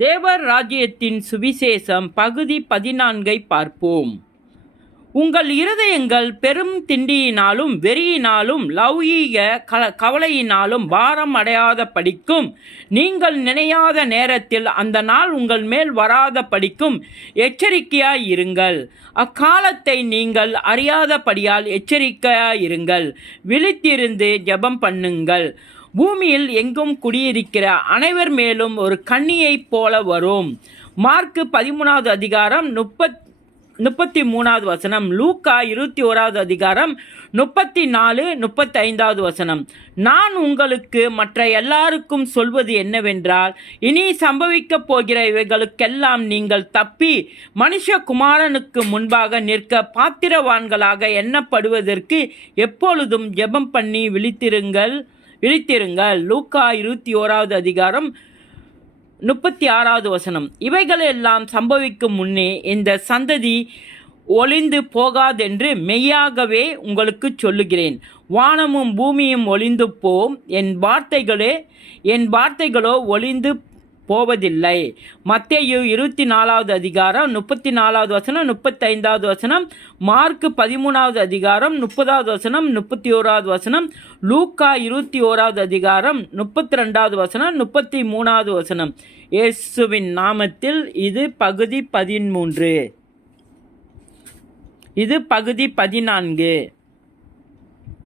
தேவர் ராஜ்யத்தின் சுவிசேஷம் பகுதி 14 பார்ப்போம். உங்கள் இருதயங்கள் பெரும் திண்டியினாலும் வெறியினாலும் லௌகீக கவலையினாலும் பாரம் அடையாத படிக்கும் நீங்கள் நினையாத நேரத்தில் அந்த நாள் உங்கள் மேல் வராத படிக்கும் எச்சரிக்கையாயிருங்கள். அக்காலத்தை நீங்கள் அறியாதபடியால் எச்சரிக்கையாயிருங்கள். விழித்திருந்து ஜெபம் பண்ணுங்கள். பூமியில் எங்கும் குடியிருக்கிற அனைவர் மேலும் ஒரு கண்ணியைப் போல வரும். மார்க்கு 13வது அதிகாரம் 33வது வசனம். லூக்கா 21வது அதிகாரம் 34-35வது வசனம். நான் உங்களுக்கு மற்ற எல்லாருக்கும் சொல்வது என்னவென்றால், இனி சம்பவிக்கப் போகிற இவைகளுக்கெல்லாம் நீங்கள் தப்பி மனுஷகுமாரனுக்கு முன்பாக நிற்க பாத்திரவான்களாக எண்ணப்படுவதற்கு எப்பொழுதும் ஜெபம் பண்ணி விழித்திருங்கள். லூக்கா 21வது அதிகாரம் 36வது வசனம். இவைகளெல்லாம் சம்பவிக்கும் முன்னே இந்த சந்ததி ஒளிந்து போகாதென்று மெய்யாகவே உங்களுக்கு சொல்லுகிறேன். வானமும் பூமியும் ஒளிந்து போம், என் வார்த்தைகளோ ஒளிந்து போவதில்லை. மத்தேயு 24வது அதிகாரம் 34வது வசனம் 35வது வசனம். மார்க்கு 13வது அதிகாரம் 30வது வசனம் 31வது வசனம். லூக்கா 21வது அதிகாரம் 32வது வசனம் 33வது வசனம். இயேசுவின் நாமத்தில் இது பகுதி 13. இது பகுதி 14.